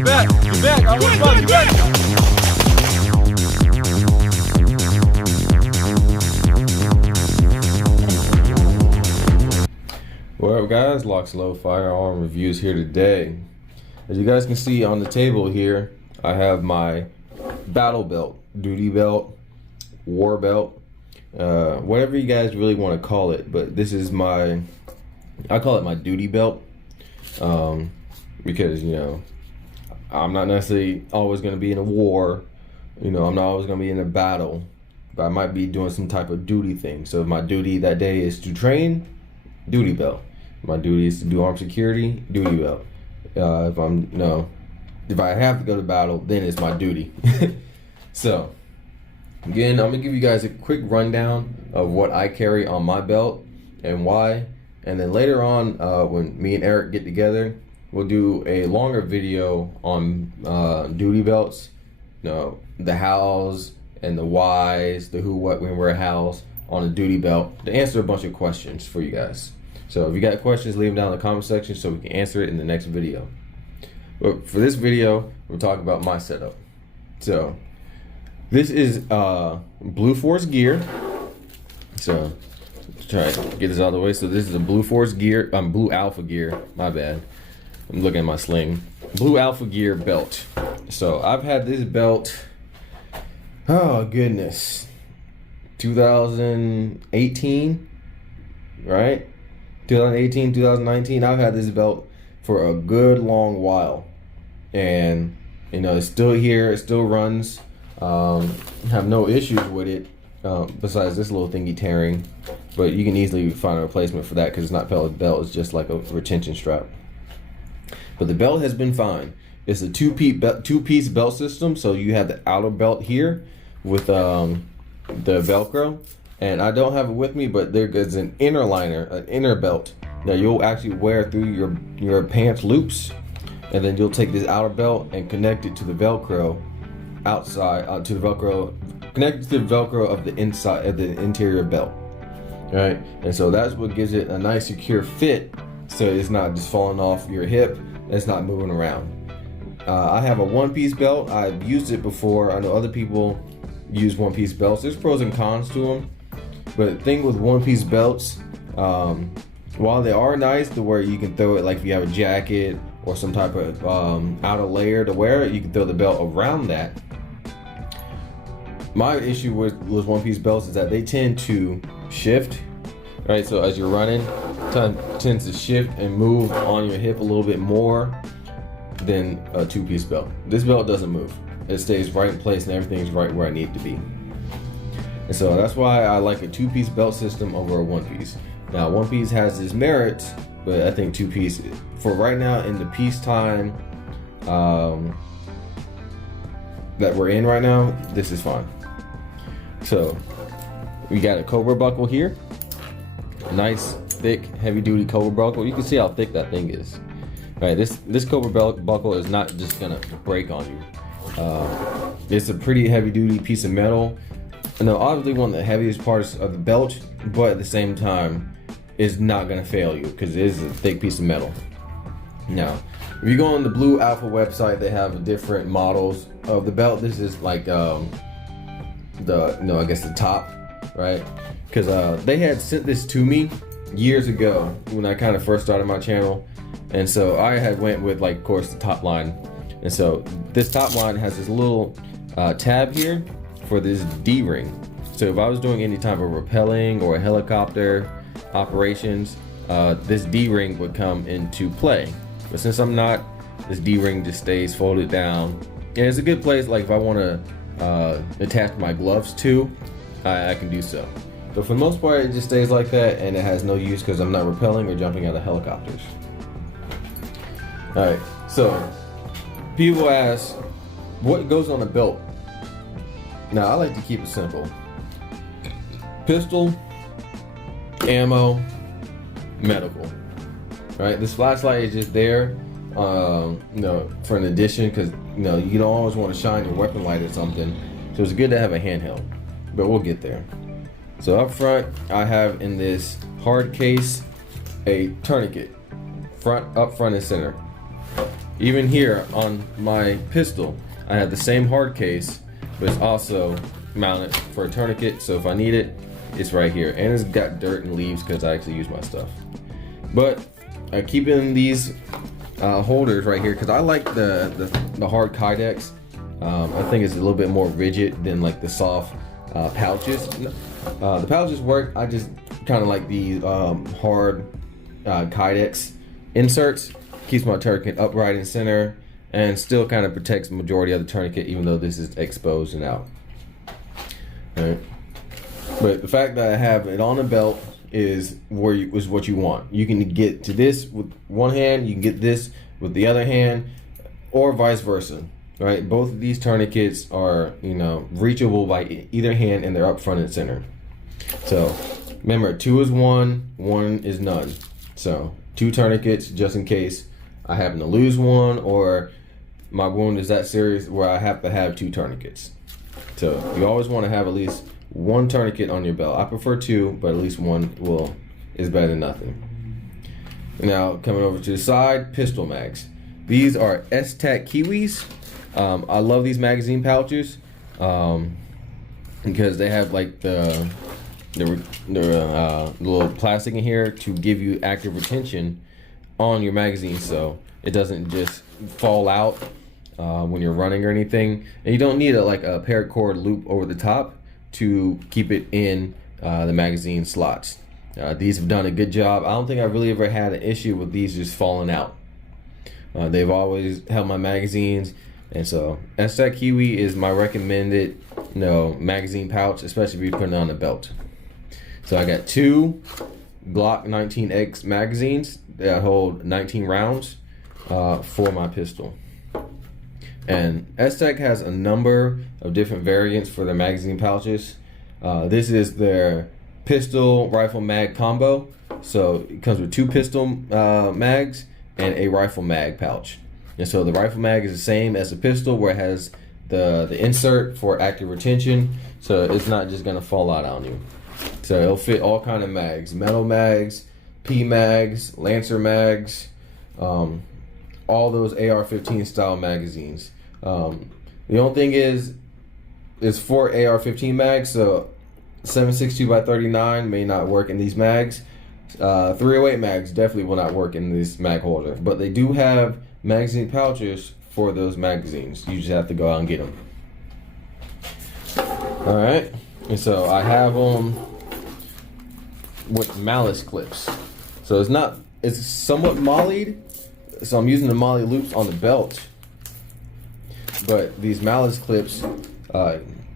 Get back. Get back. I want to get back. What up, guys? LocsNLoad Firearm Reviews here today. As you guys can see on the table here, I have my battle belt, duty belt, war belt, whatever you guys really want to call it. But this is I call it my duty belt, because, you know, I'm not necessarily always going to be in a war. You know, I'm not always going to be in a battle, but I might be doing some type of duty thing. So if my duty that day is to train, duty belt. My duty is to do armed security, duty belt. If I have to go to battle, then it's my duty. So, again, I'm gonna give you guys a quick rundown of what I carry on my belt and why. And then later on, when me and Eric get together, we'll do a longer video on duty belts. You know, the hows and the whys, the who, what, when, where, hows on a duty belt to answer a bunch of questions for you guys. So if you got questions, leave them down in the comment section so we can answer it in the next video. But for this video, we'll talk about my setup. So this is Blue Force gear. So try to get this out of the way. So this is a Blue Force gear, Blue Alpha gear. My bad. I'm looking at my sling. Blue Alpha gear belt. So I've had this belt. Oh goodness, 2018, right? 2018, 2019, I've had this belt for a good long while, and you know, it's still here, it still runs. Have no issues with it, besides this little thingy tearing, but you can easily find a replacement for that because it's not pellet belt, it's just like a retention strap. But the belt has been fine. It's a two-piece belt system, so you have the outer belt here with the Velcro. And I don't have it with me, but there is an inner liner, an inner belt that you'll actually wear through your pants loops, and then you'll take this outer belt and connect it to the Velcro outside, to the Velcro, connect it to the Velcro of the inside of the interior belt, right? And so that's what gives it a nice secure fit, so it's not just falling off your hip, it's not moving around. I have a one-piece belt. I've used it before. I know other people use one-piece belts. There's pros and cons to them. But the thing with one-piece belts, while they are nice to where you can throw it, like if you have a jacket or some type of outer layer to wear it, you can throw the belt around that. My issue with one-piece belts is that they tend to shift, right? So as you're running, tends to shift and move on your hip a little bit more than a two-piece belt. This belt doesn't move. It stays right in place and everything's right where I need it to be. And so that's why I like a two-piece belt system over a one-piece. Now, one-piece has its merits, but I think two-piece, for right now in the peacetime that we're in right now, this is fine. So we got a Cobra buckle here. A nice, thick, heavy-duty Cobra buckle. You can see how thick that thing is. Right, this Cobra buckle is not just gonna break on you. It's a pretty heavy-duty piece of metal. No, obviously one of the heaviest parts of the belt, but at the same time, it's not gonna fail you because it is a thick piece of metal. Now, if you go on the Blue Alpha website, they have different models of the belt. This is like I guess the top, right? Because they had sent this to me years ago when I kind of first started my channel, and so I had went with, like, of course, the top line. And so this top line has this little tab here for this D-ring. So if I was doing any type of rappelling or helicopter operations, this D-ring would come into play. But since I'm not, this D-ring just stays folded down. And it's a good place, like if I want to attach my gloves to, I can do so. But for the most part, it just stays like that, and it has no use because I'm not rappelling or jumping out of helicopters. Alright, so people ask, what goes on a belt? Now, I like to keep it simple. Pistol, ammo, medical. Right? This flashlight is just there, for an addition, because you don't always want to shine your weapon light at something. So it's good to have a handheld, but we'll get there. So up front, I have in this hard case a tourniquet, up front and center. Even here on my pistol, I have the same hard case, but it's also mounted for a tourniquet, so if I need it, it's right here. And it's got dirt and leaves because I actually use my stuff. But I keep in these holders right here because I like the hard Kydex. I think it's a little bit more rigid than like the soft pouches. The pouches work. I just kind of like the hard Kydex inserts. Keeps my tourniquet upright in center and still kind of protects the majority of the tourniquet, even though this is exposed and out. All right. But the fact that I have it on the belt is what you want. You can get to this with one hand, you can get this with the other hand, or vice versa. Right? Both of these tourniquets are, reachable by either hand, and they're up front and center. So remember, 2 is 1, 1 is none. So 2 tourniquets just in case I happen to lose one or my wound is that serious where I have to have 2 tourniquets. So you always want to have at least 1 tourniquet on your belt. I prefer 2, but at least 1 is better than nothing. Now coming over to the side, pistol mags. These are S-Tac Kiwis. I love these magazine pouches because they have like the little plastic in here to give you active retention on your magazine, so it doesn't just fall out when you're running or anything. And you don't need a paracord loop over the top to keep it in the magazine slots. These have done a good job. I don't think I really ever had an issue with these just falling out. They've always held my magazines, and so S-Tac Kiwi is my recommended magazine pouch, especially if you're putting it on a belt. So I got 2 Glock 19X magazines that hold 19 rounds for my pistol. And S-Tac has a number of different variants for their magazine pouches. This is their pistol rifle mag combo. So it comes with 2 pistol mags and a rifle mag pouch. And so the rifle mag is the same as the pistol, where it has the insert for active retention, so it's not just gonna fall out on you. So it'll fit all kind of mags, metal mags, P mags, Lancer mags, all those AR-15 style magazines. The only thing is for AR-15 mags, so 7.62x39 may not work in these mags. 308 mags definitely will not work in this mag holder, but they do have magazine pouches for those magazines. You just have to go out and get them. All right, and so I have them with malice clips. So it's somewhat mollied, so I'm using the molly loops on the belt, but these malice clips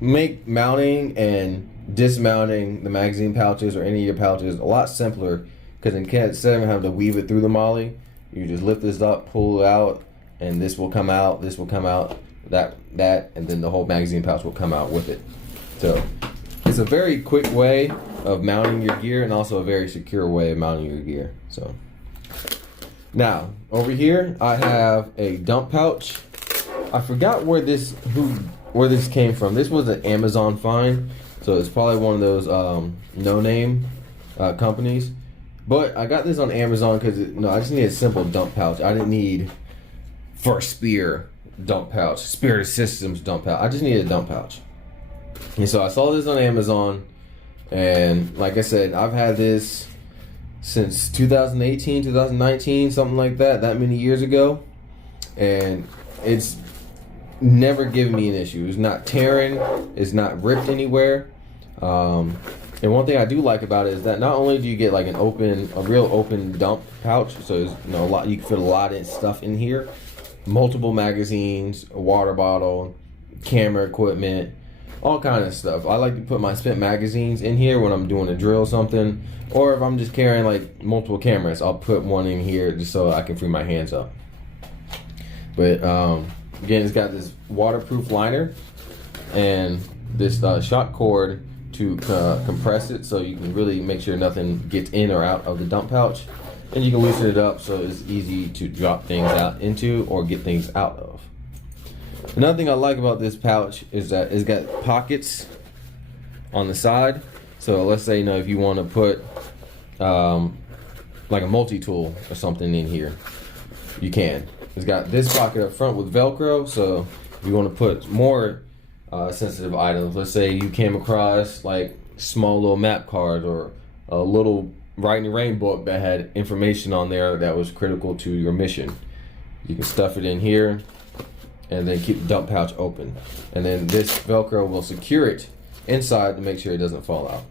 make mounting and dismounting the magazine pouches or any of your pouches a lot simpler, because instead of having to weave it through the molly, you just lift this up, pull it out, and this will come out, this will come out, that, and then the whole magazine pouch will come out with it. So it's a very quick way of mounting your gear, and also a very secure way of mounting your gear. So now over here I have a dump pouch. I forgot where this came from. This was an Amazon find, so it's probably one of those no-name companies. But I got this on Amazon because I just need a simple dump pouch. I didn't need for Spear dump pouch, Spirit Systems dump pouch. I just needed a dump pouch. And so I saw this on Amazon, and like I said, I've had this since 2018, 2019, something like that many years ago, and it's never given me an issue. It's not tearing, it's not ripped anywhere. And one thing I do like about it is that not only do you get like a real open dump pouch, so there's you can fit a lot of stuff in here, multiple magazines, a water bottle, camera equipment, all kind of stuff. I like to put my spent magazines in here when I'm doing a drill or something, or if I'm just carrying like multiple cameras, I'll put one in here just so I can free my hands up. But again, it's got this waterproof liner and this shock cord to compress it, so you can really make sure nothing gets in or out of the dump pouch, and you can loosen it up so it's easy to drop things out into or get things out of. Another thing I like about this pouch is that it's got pockets on the side. So let's say if you want to put like a multi-tool or something in here, you can. It's got this pocket up front with Velcro, so if you want to put more sensitive items, let's say you came across like small little map cards or a little Writing Rain book that had information on there that was critical to your mission, you can stuff it in here and then keep the dump pouch open. And then this Velcro will secure it inside to make sure it doesn't fall out.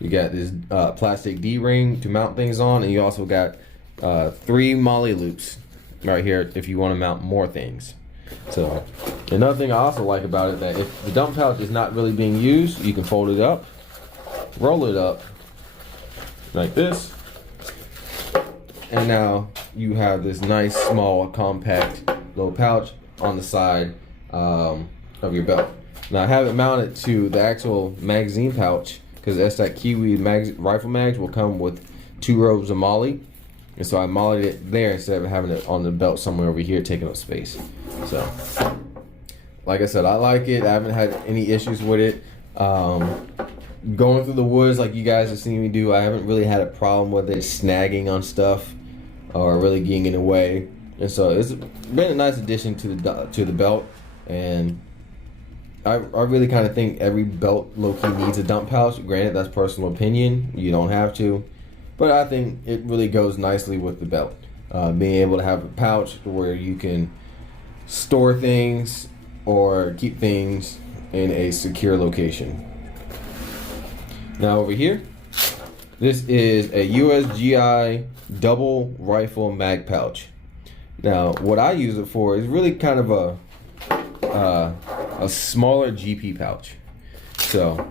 You got this plastic D-ring to mount things on, and you also got 3 MOLLE loops right here if you want to mount more things. So another thing I also like about it, that if the dump pouch is not really being used, you can fold it up, roll it up like this, and now you have this nice small compact little pouch on the side of your belt. Now I have it mounted to the actual magazine pouch because that Kiwi rifle mags will come with 2 rows of MOLLE, and so I molled it there instead of having it on the belt somewhere over here taking up space. So like I said, I like it. I haven't had any issues with it. Going through the woods like you guys have seen me do, I haven't really had a problem with it snagging on stuff or really getting in the way. And so it's been a nice addition to the belt, and I really kind of think every belt low-key needs a dump pouch. Granted, that's personal opinion, you don't have to, but I think it really goes nicely with the belt. Being able to have a pouch where you can store things or keep things in a secure location. Now over here, this is a USGI double rifle mag pouch. Now what I use it for is really kind of a smaller GP pouch. So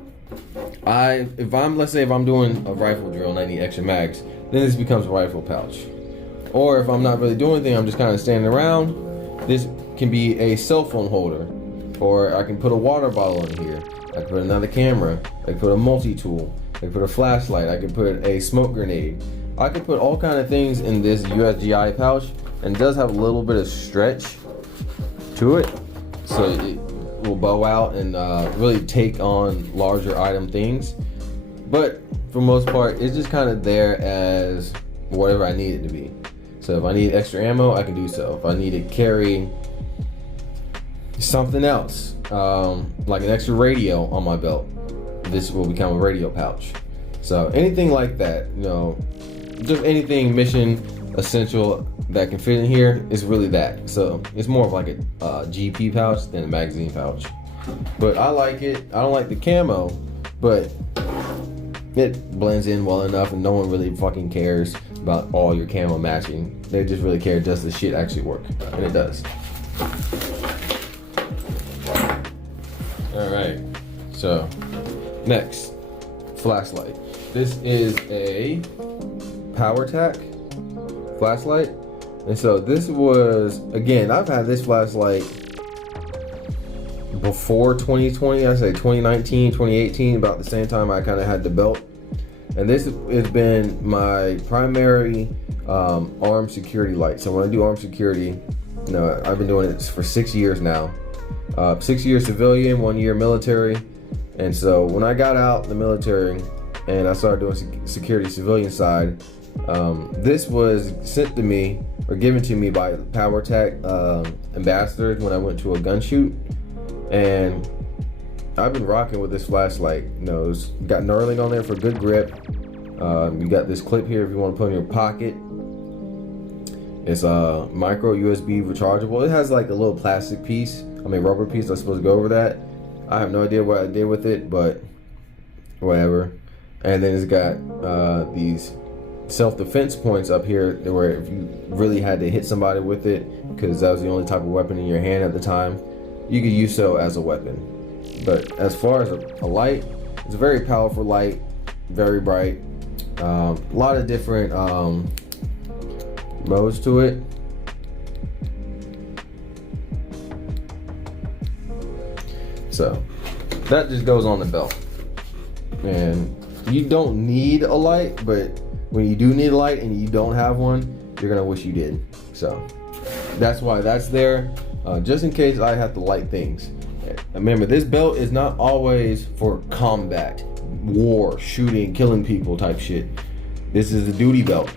let's say if I'm doing a rifle drill and I need extra mags, then this becomes a rifle pouch. Or if I'm not really doing anything, I'm just kind of standing around, this can be a cell phone holder, or I can put a water bottle in here. I can put another camera, I can put a multi-tool, I can put a flashlight, I can put a smoke grenade. I can put all kind of things in this USGI pouch, and it does have a little bit of stretch to it, so it will bow out and really take on larger item things. But for most part, it's just kind of there as whatever I need it to be. So if I need extra ammo, I can do so. If I need to carry something else, like an extra radio on my belt, this will become a radio pouch. So anything like that, you know, just anything mission essential that can fit in here is really that. So it's more of like a GP pouch than a magazine pouch. But I like it. I don't like the camo, but it blends in well enough, and no one really fucking cares about all your camo matching. They just really care, does the shit actually work? And it does. Alright, so next, flashlight. This is a PowerTac flashlight. And so this was, again, I've had this flashlight before 2020, I say 2019, 2018, about the same time I kind of had the belt. And this has been my primary armed security light. So when I do armed security, you know, I've been doing it for 6 years now. 6 years civilian, 1 year military. And so when I got out the military and I started doing security civilian side, this was sent to me or given to me by PowerTac ambassadors when I went to a gun shoot. And I've been rocking with this flashlight. You know, it's got knurling on there for good grip. You got this clip here if you want to put in your pocket. It's a micro USB rechargeable. It has like a little plastic piece, rubber piece that's supposed to go over that. I have no idea what I did with it, but whatever. And then it's got these self-defense points up here where if you really had to hit somebody with it, because that was the only type of weapon in your hand at the time, you could use so as a weapon. But as far as a light, it's a very powerful light, very bright. A lot of different modes to it. So that just goes on the belt. And you don't need a light, but when you do need a light and you don't have one, you're gonna wish you did. So that's why that's there, just in case I have to light things. Remember, this belt is not always for combat, war, shooting, killing people type shit. This is a duty belt.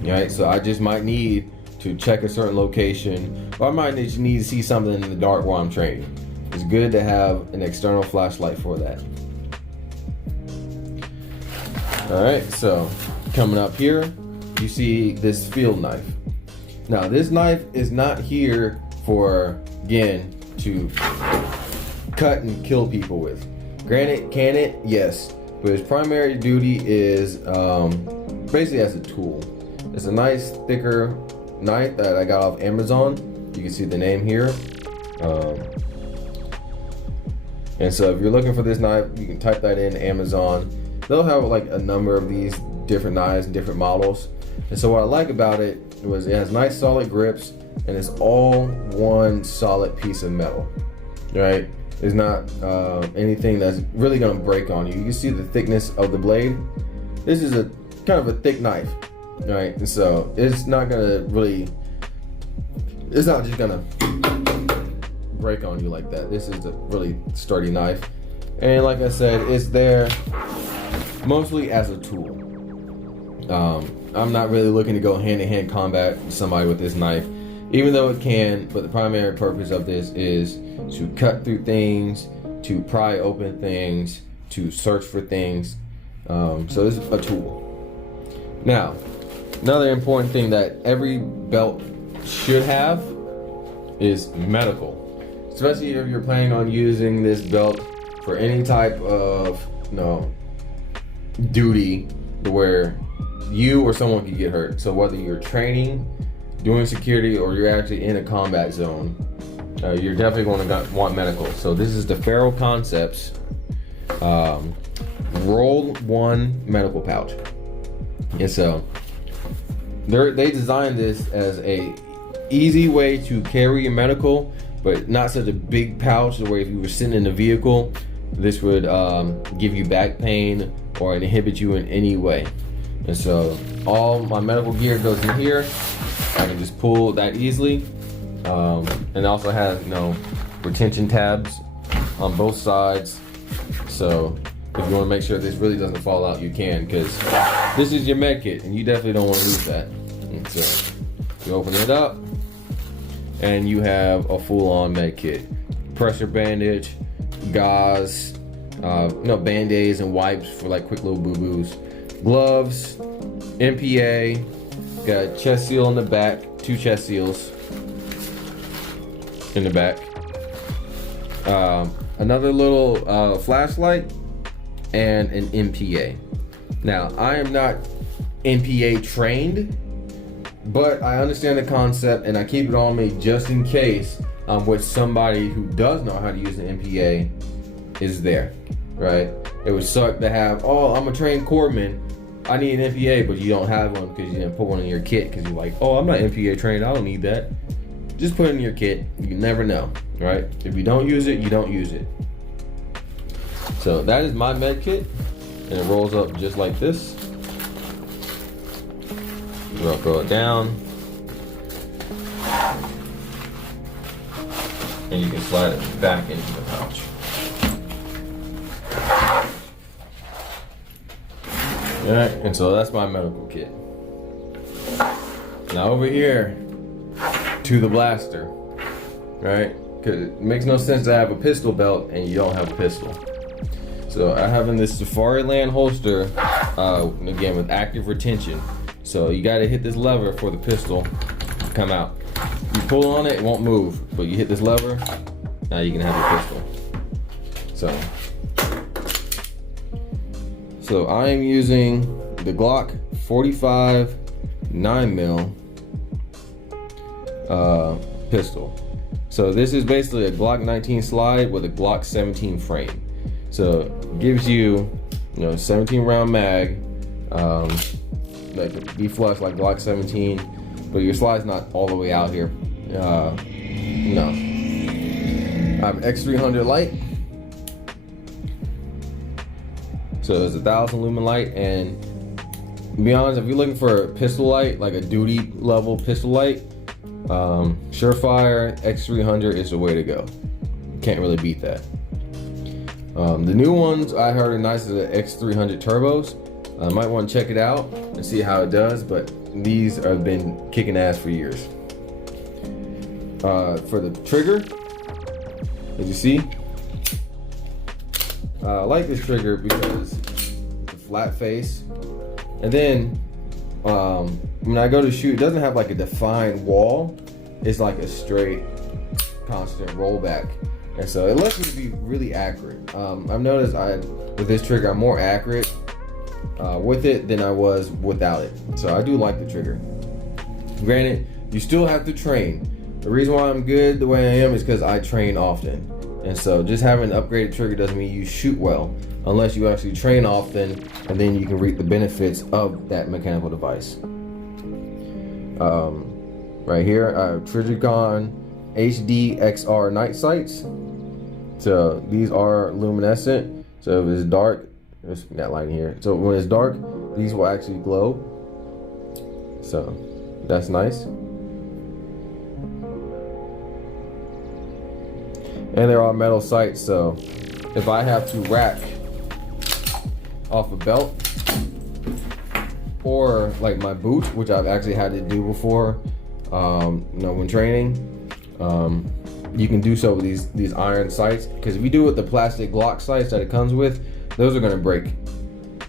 Right? So I just might need to check a certain location, or I might just need to see something in the dark while I'm training. It's good to have an external flashlight for that. Alright, so coming up here, you see this field knife. Now this knife is not here for, again, to cut and kill people with. Granted, can it? Yes. But its primary duty is basically as a tool. It's a nice thicker knife that I got off Amazon. You can see the name here. And so if you're looking for this knife, you can type that in Amazon. They'll have like a number of these different knives and different models. And so what I like about it was it has nice solid grips, and it's all one solid piece of metal, right? There's not anything that's really gonna break on you. You can see the thickness of the blade. This is a kind of a thick knife, right? And so it's not gonna really, it's not just gonna break on you like that. This is a really sturdy knife. And like I said, it's there mostly as a tool. I'm not really looking to go hand-to-hand combat with somebody with this knife, even though it can, but the primary purpose of this is to cut through things, to pry open things, to search for things. So this is a tool. Now, another important thing that every belt should have is medical. Especially if you're planning on using this belt for any type of, duty where you or someone could get hurt. So whether you're training, doing security, or you're actually in a combat zone, you're definitely going to want medical. So this is the Ferro Concepts Roll 1 medical pouch. And so they designed this as a easy way to carry your medical, but not such a big pouch where if you were sitting in a vehicle, this would give you back pain or inhibit you in any way. And so all my medical gear goes in here. I can just pull that easily. And it also has, retention tabs on both sides. So if you want to make sure this really doesn't fall out, you can, because this is your med kit and you definitely don't want to lose that. And so you open it up and you have a full-on med kit. Pressure bandage, gauze, band-aids and wipes for like quick little boo-boos. Gloves, MPA, got a chest seal in the back, 2 chest seals in the back. Another little flashlight and an MPA. Now, I am not MPA trained, but I understand the concept and I keep it on me just in case I'm with somebody who does know how to use an MPA is there, right? It would suck to have, I'm a trained corpsman, I need an MPA, but you don't have one because you didn't put one in your kit because you're like, I'm not MPA trained, I don't need that. Just put it in your kit, you never know, right? If you don't use it, you don't use it. So that is my med kit, and it rolls up just like this. I'll throw it down, and you can slide it back into the pouch. Alright, and so that's my medical kit. Now over here to the blaster, right? Because it makes no sense to have a pistol belt and you don't have a pistol. So I have in this Safariland holster, again with active retention. So you got to hit this lever for the pistol to come out. You pull on it, it won't move, but you hit this lever, now you can have your pistol. So I am using the Glock 45 9mm pistol. So this is basically a Glock 19 slide with a Glock 17 frame. So it gives you, 17 round mag, that be flush like Glock 17, but your slide's not all the way out here. No. I have X300 light. So it's 1,000 lumen light, and to be honest, if you're looking for a pistol light, like a duty level pistol light, Surefire X300 is the way to go. Can't really beat that. The new ones I heard are nice as the X300 turbos. I might want to check it out and see how it does, but these have been kicking ass for years. For the trigger, as you see, I like this trigger because the flat face, and then when I go to shoot, it doesn't have like a defined wall. It's like a straight, constant rollback, and so it lets me be really accurate. I've noticed with this trigger, I'm more accurate with it than I was without it. So I do like the trigger. Granted, you still have to train. The reason why I'm good the way I am is because I train often. And so just having an upgraded trigger doesn't mean you shoot well, unless you actually train often, and then you can reap the benefits of that mechanical device. Right here, I have Trijicon HD XR night sights. So these are luminescent. So if it's dark, there's that light here. So when it's dark, these will actually glow. So that's nice. And they're all metal sights, so if I have to rack off a belt or like my boot, which I've actually had to do before, when training, you can do so with these iron sights. Because if you do it with the plastic Glock sights that it comes with, those are gonna break,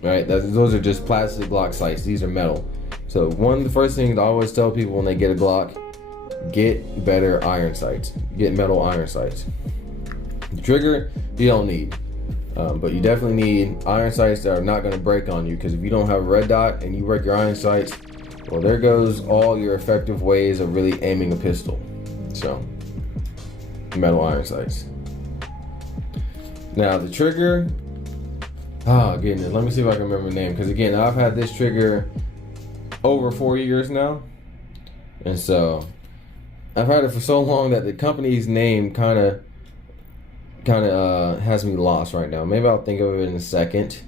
right? Those are just plastic Glock sights. These are metal. So one of the first things I always tell people when they get a Glock, get better iron sights. Get metal iron sights. The trigger, you don't need. But you definitely need iron sights that are not going to break on you, because if you don't have a red dot and you break your iron sights, well, there goes all your effective ways of really aiming a pistol. So, metal iron sights. Now the trigger, goodness, let me see if I can remember the name, because again, I've had this trigger over 4 years now, and so I've had it for so long that the company's name kind of has me lost right now. Maybe I'll think of it in a second.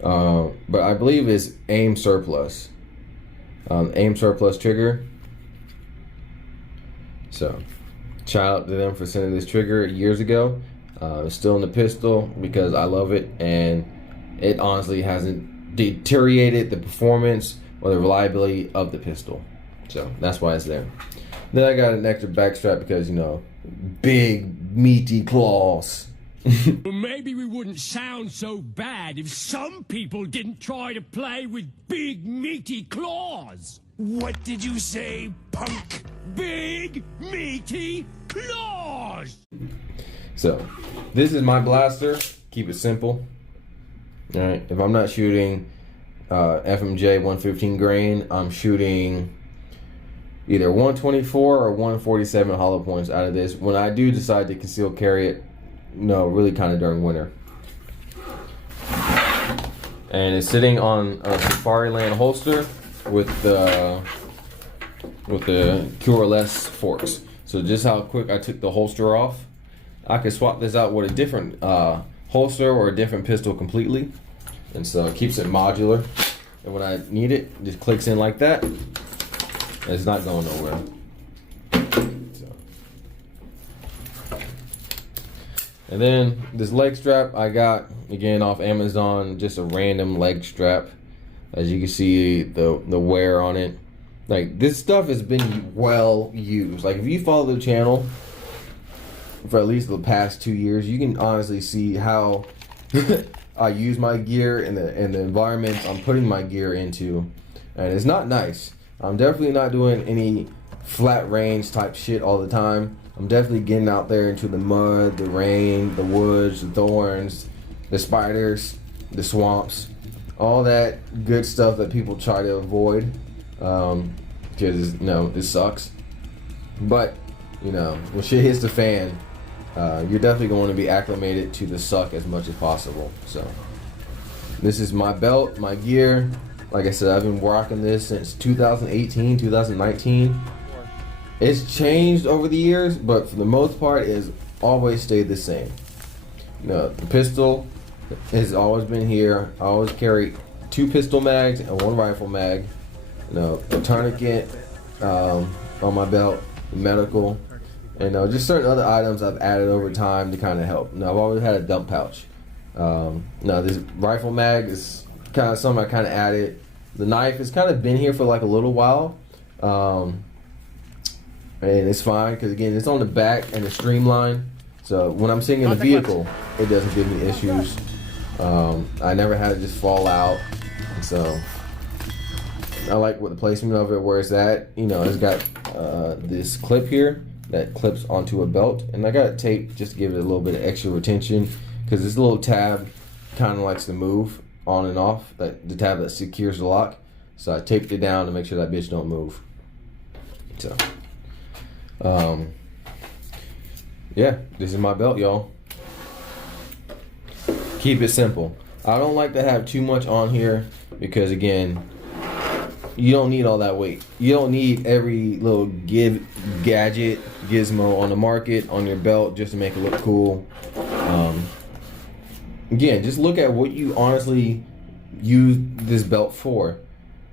But I believe it's Aim Surplus. Aim Surplus trigger. So, shout out to them for sending this trigger years ago. It's still in the pistol because I love it, and it honestly hasn't deteriorated the performance or the reliability of the pistol. So that's why it's there. Then I got an extra back strap because, big meaty claws. Well, maybe we wouldn't sound so bad if some people didn't try to play with big meaty claws. What did you say, punk? Big meaty claws! So, this is my blaster. Keep it simple. Alright, if I'm not shooting FMJ 115 grain, I'm shooting either 124 or 147 hollow points out of this when I do decide to conceal carry it, really kind of during winter. And it's sitting on a Safariland holster with the Cureless forks. So just how quick I took the holster off, I could swap this out with a different holster or a different pistol completely. And so it keeps it modular. And when I need it, it just clicks in like that. It's not going nowhere. So. And then this leg strap I got again off Amazon, just a random leg strap. As you can see the wear on it. Like, this stuff has been well used. Like, if you follow the channel for at least the past 2 years, you can honestly see how I use my gear and the environments I'm putting my gear into, and it's not nice. I'm definitely not doing any flat range type shit all the time. I'm definitely getting out there into the mud, the rain, the woods, the thorns, the spiders, the swamps, all that good stuff that people try to avoid, because it sucks. But when shit hits the fan, you're definitely going to be acclimated to the suck as much as possible. So this is my belt, my gear. Like I said, I've been rocking this since 2018, 2019. It's changed over the years, but for the most part, it's always stayed the same. The pistol has always been here. I always carry 2 pistol mags and 1 rifle mag. The tourniquet on my belt, the medical, and just certain other items I've added over time to kind of help. I've always had a dump pouch. This rifle mag is kind of something I kind of added The knife has kind of been here for like a little while, and it's fine because again, it's on the back and it's streamlined. So when I'm sitting in the vehicle, it doesn't give me issues. I never had it just fall out. So I like what the placement of it, where it's at. You know, it's got this clip here that clips onto a belt, and I got it taped just to give it a little bit of extra retention because this little tab kind of likes to move on and off. That the tab that secures the lock. So I taped it down to make sure that bitch don't move. So, yeah, this is my belt, y'all. Keep it simple. I don't like to have too much on here because again, you don't need all that weight. You don't need every little gadget, gizmo on the market on your belt just to make it look cool. Again, just look at what you honestly use this belt for.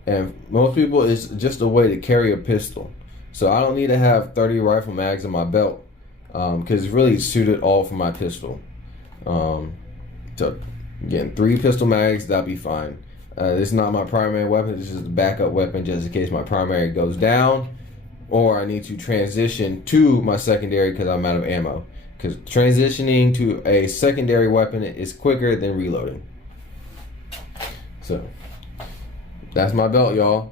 And most people, it's just a way to carry a pistol. So I don't need to have 30 rifle mags in my belt because it's really suited all for my pistol. So again, 3 pistol mags, that'll be fine. This is not my primary weapon. This is a backup weapon just in case my primary goes down or I need to transition to my secondary because I'm out of ammo. Because transitioning to a secondary weapon is quicker than reloading. So that's my belt, y'all.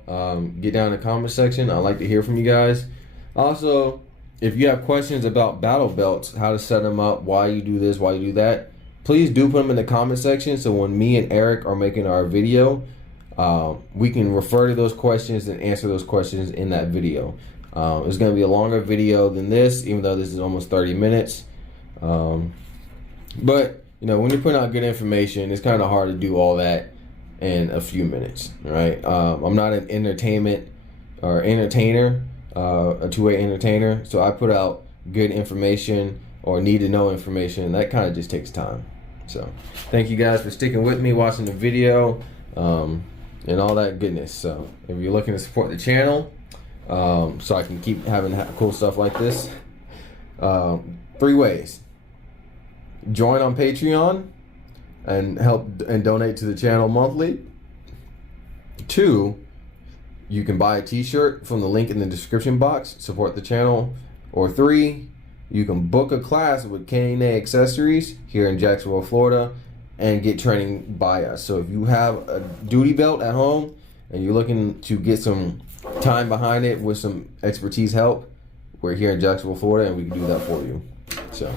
Get down in the comment section. I'd like to hear from you guys. Also, if you have questions about battle belts, how to set them up, why you do this, why you do that, please do put them in the comment section so when me and Eric are making our video, we can refer to those questions and answer those questions in that video. It's going to be a longer video than this, even though this is almost 30 minutes. But, you know, when you're putting out good information, it's kind of hard to do all that in a few minutes, right? I'm not an entertainer, a two-way entertainer, so I put out good information or need to know information, and that kind of just takes time. So thank you guys for sticking with me, watching the video, and all that goodness. So if you're looking to support the channel, so I can keep having cool stuff like this, 3 ways. Join on Patreon and help and donate to the channel monthly. 2, you can buy a t-shirt from the link in the description box, support the channel. Or 3, you can book a class with K&A Accessories here in Jacksonville, Florida, and get training by us. So if you have a duty belt at home and you're looking to get some time behind it with some expertise help, we're here in Jacksonville, Florida, and we can do that for you. So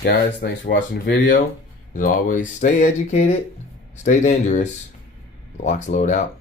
guys, thanks for watching the video. As always, stay educated, stay dangerous. LocsNLoad out.